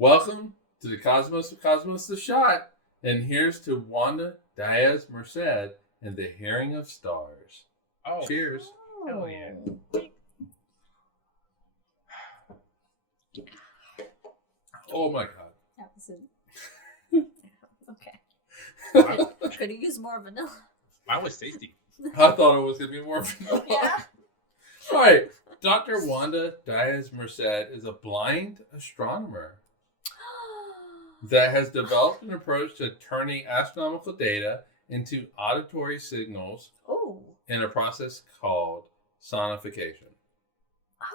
Welcome to the Cosmos of Cosmos the Shot, and here's to Wanda Diaz Merced and the Hearing of Stars. Oh, Cheers. hell yeah. Oh my god. That was okay. Could have used more vanilla. Mine was tasty. I thought it was going to be more vanilla. Yeah. All right. Dr. Wanda Diaz Merced is a blind astronomer that has developed an approach to turning astronomical data into auditory signals Oh. in a process called sonification.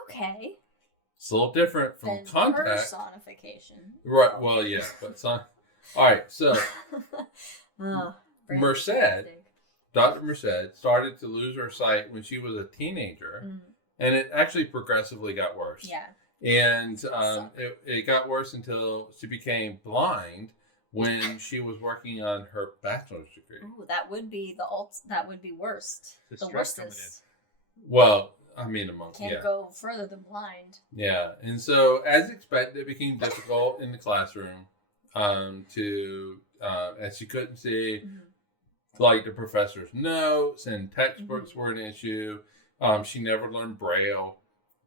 Okay. It's a little different from Then contact. personification. Right. Well, yeah, but all right. So Oh, Merced, Dr. Merced started to lose her sight when she was a teenager, and it actually progressively got worse. Yeah. And it got worse until she became blind when she was working on her bachelor's degree. Ooh, that would be that would be worst. The The stress coming worstest. Well, I mean, Can't go further than blind. Yeah, and so as expected, it became difficult in the classroom as she couldn't see, like the professor's notes and textbooks were an issue. She never learned Braille.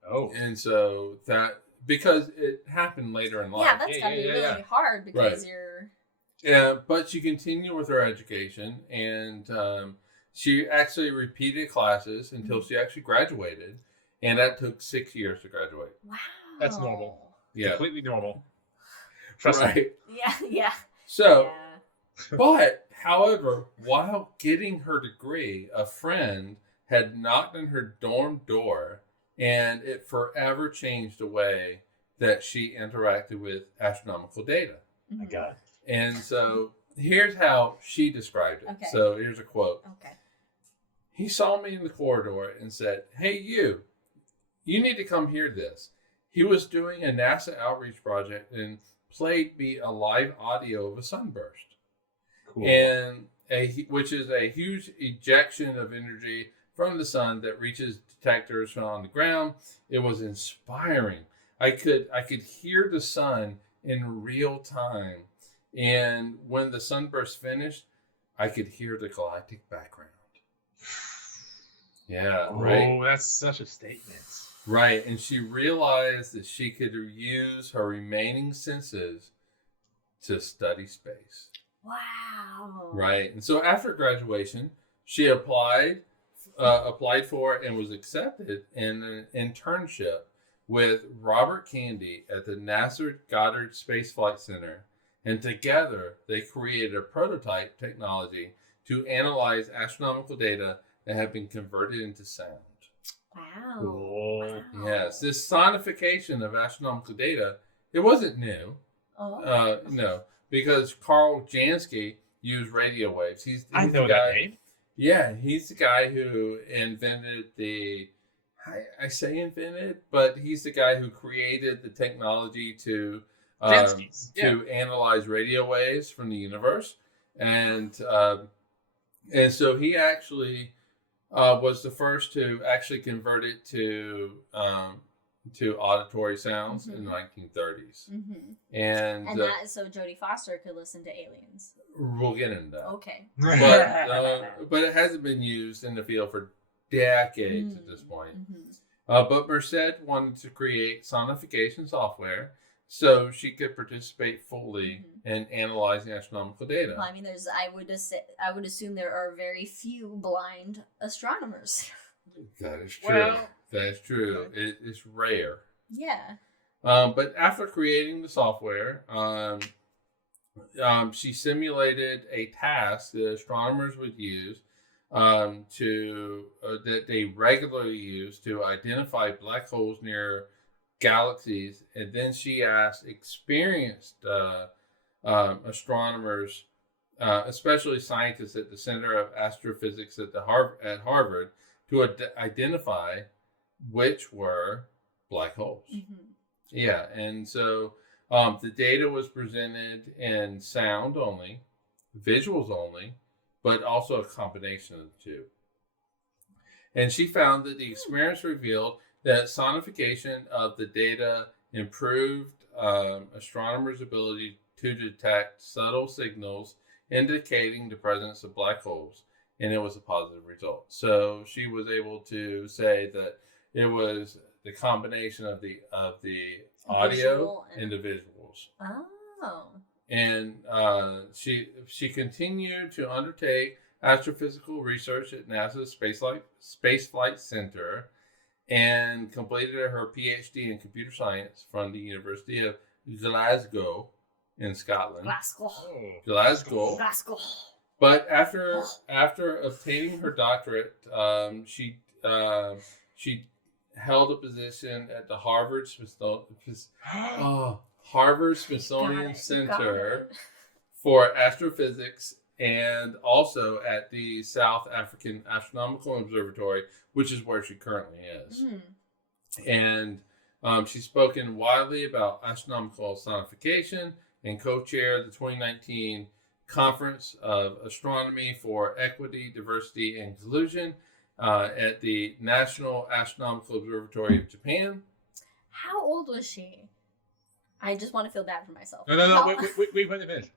Oh. And so that, because it happened later in life. Yeah, that's gotta be really hard because you're... Yeah, but she continued with her education, and she actually repeated classes until she actually graduated, and that took 6 years to graduate. Wow. That's normal. Yeah. Completely normal. Trust me. Yeah. So, but, however, while getting her degree, a friend had knocked on her dorm door, and it forever changed the way that she interacted with astronomical data. Oh my God. And so here's how she described it. Okay. So here's a quote. Okay. He saw me in the corridor and said, "Hey, you need to come hear this." He was doing a NASA outreach project and played me a live audio of a sunburst. Cool. And which is a huge ejection of energy from the sun that reaches detectors on the ground. It was inspiring. I could hear the sun in real time. And when the sunburst finished, I could hear the galactic background. Yeah, right. Oh, that's such a statement. Right. And she realized that she could use her remaining senses to study space. Wow. Right. And so after graduation, she applied for and was accepted in an internship with Robert Candy at the NASA Goddard Space Flight Center. And together, they created a prototype technology to analyze astronomical data that had been converted into sound. Wow. Cool. Wow. Yes, this sonification of astronomical data, it wasn't new. Oh. No, because Carl Jansky used radio waves. He's I know the guy, that name. Yeah, he's the guy who invented I say invented, but he's the guy who created the technology to analyze radio waves from the universe, and so he actually was the first to actually convert it to auditory sounds in the 1930s, and that so Jodie Foster could listen to aliens. We'll get into that. Okay. But it hasn't been used in the field for decades at this point. But Merced wanted to create sonification software so she could participate fully in analyzing astronomical data. Well, I mean, I would assume there are very few blind astronomers. That is true. Well, that is true. It's rare. Yeah. But after creating the software, she simulated a task that astronomers would use that they regularly use to identify black holes near galaxies, and then she asked experienced astronomers, especially scientists at the Center of Astrophysics at Harvard, to identify which were black holes. Yeah, and so the data was presented in sound only, visuals only, but also a combination of the two. And she found that the experience revealed that sonification of the data improved astronomers' ability to detect subtle signals indicating the presence of black holes, and it was a positive result. So she was able to say that it was the combination of the audio and the visuals. Oh. And she continued to undertake astrophysical research at NASA's Space Flight Center and completed her PhD in computer science from the University of Glasgow in Scotland. Glasgow. But after obtaining her doctorate, she held a position at the Harvard Smithsonian Center for Astrophysics, and also at the South African Astronomical Observatory, which is where she currently is. And she's spoken widely about astronomical sonification and co-chaired the 2019 Conference of Astronomy for Equity, Diversity, and Inclusion at the National Astronomical Observatory of Japan. How old was she? I just want to feel bad for myself. No. Wait for him to finish.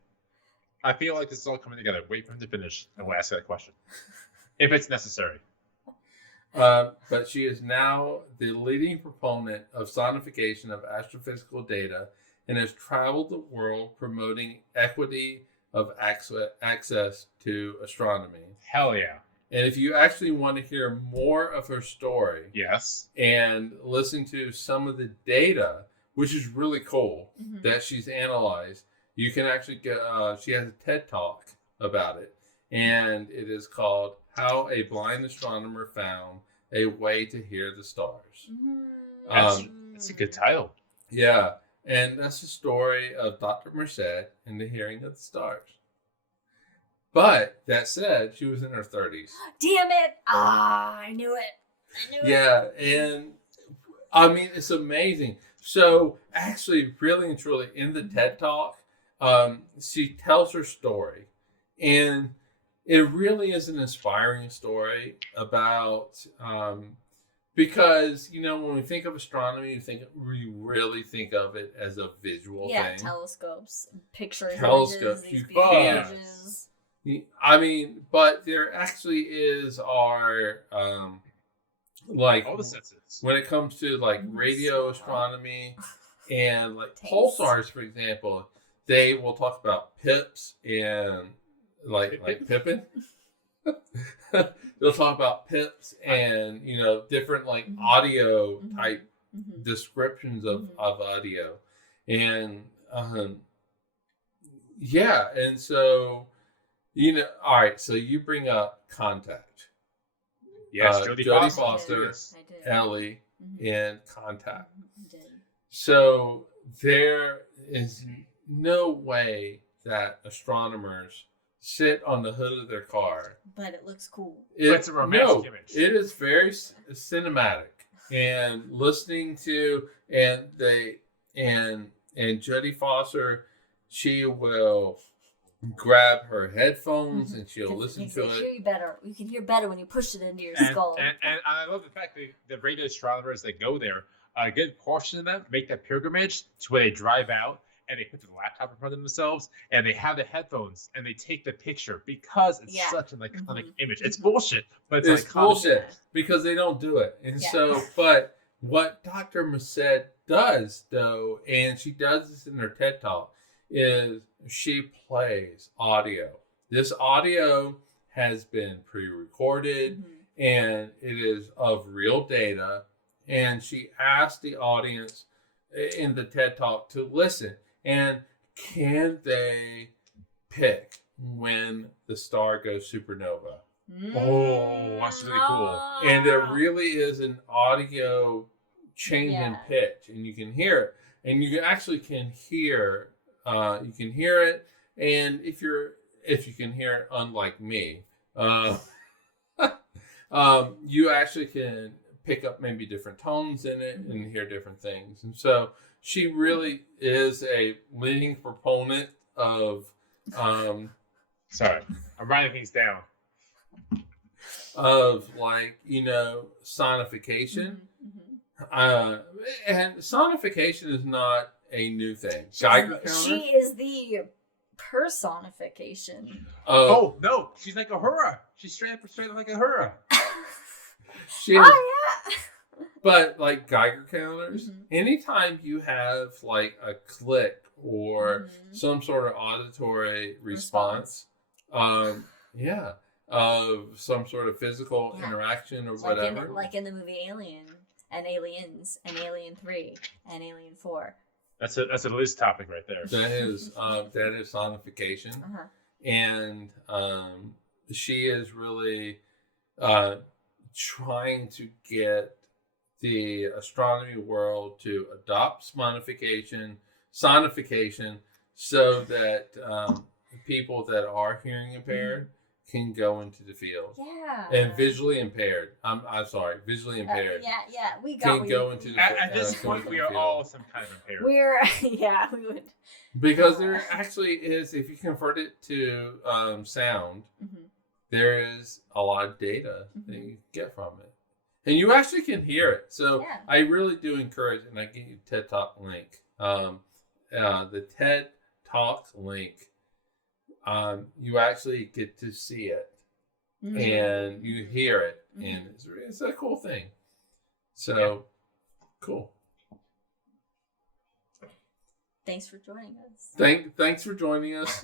I feel like this is all coming together. Wait for him to finish, and we'll ask that question. If it's necessary. But she is now the leading proponent of sonification of astrophysical data and has traveled the world promoting equity of access to astronomy. Hell yeah. And if you actually want to hear more of her story, yes, and listen to some of the data, which is really cool, that she's analyzed, you can actually get, she has a TED Talk about it, and it is called How a Blind Astronomer Found a Way to Hear the Stars. That's a good title. Yeah, and that's the story of Dr. Merced and the hearing of the stars. But that said, she was in her 30s. Damn it! I knew it. Yeah, and I mean, it's amazing. So actually, really and truly, in the TED Talk, she tells her story, and it really is an inspiring story about because, you know, when we think of astronomy, we really think of it as a visual thing. Yeah, telescopes, pictures, telescopes, images, you images. I mean, but there actually is like all the senses when it comes to like radio astronomy and like pulsars, for example. They will talk about pips and like Pippin. They'll talk about pips and, you know, different like audio type descriptions of audio. And yeah, and so, you know, all right, so you bring up Contact. Yes, Jodie Foster, Ellie in Contact. So there is no way that astronomers sit on the hood of their car. But it looks cool. It's a romantic image. It is very cinematic. And listening to and Jodie Foster, she will grab her headphones and she'll listen to it. You can hear better when you push it into your skull. And I love the fact that the radio astronomers that go there, a good portion of them make that pilgrimage to where they drive out and they put the laptop in front of themselves and they have the headphones and they take the picture because it's such an iconic image. It's bullshit, but it's bullshit because they don't do it. And so, but what Dr. Merced does, though, and she does this in her TED Talk, is she plays audio. This audio has been pre-recorded and it is of real data. And she asked the audience in the TED Talk to listen. And can they pick when the star goes supernova? Oh, that's really cool. And there really is an audio change in pitch, and you can hear it. And you actually can hear it. And if you can hear it, unlike me, you actually can pick up maybe different tones in it and hear different things. And so she really is a leading proponent of sorry, I'm writing things down. Of, like, you know, sonification. And sonification is not a new thing. Geiger counter. She is the personification. Oh no, she's like Uhura. She's straight up like Uhura. She is, Oh yeah. but like Geiger counters, Mhm. anytime you have like a click or Mhm. some sort of auditory response, of some sort of physical Yeah. interaction or Like whatever. like in the movie Alien and Aliens and Alien 3 and Alien 4. That's a Liz topic right there. That is sonification, Uh-huh. and she is really trying to get the astronomy world to adopt sonification, so that people that are hearing impaired can go into the field. Yeah. And visually impaired. I'm sorry, visually impaired. Yeah, we got Can what go you- into the At this go point, into we the are field. all some kind of impaired. we would. Because there actually is, if you convert it to sound, Mhm. there is a lot of data that you get from it. And you actually can hear it. So Yeah. I really do encourage, and I give you TED Talk link. The TED Talk link, you actually get to see it. Mhm. And you hear it. Mhm. And it's a cool thing. So, cool. Thanks for joining us. Thanks for joining us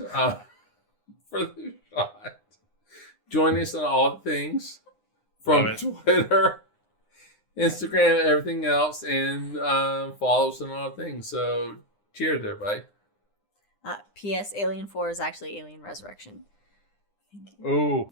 for the shot. Join us on all the things from Twitter, Instagram, everything else, and follow us on all things. So, cheers, everybody. P.S. Alien 4 is actually Alien Resurrection. Ooh.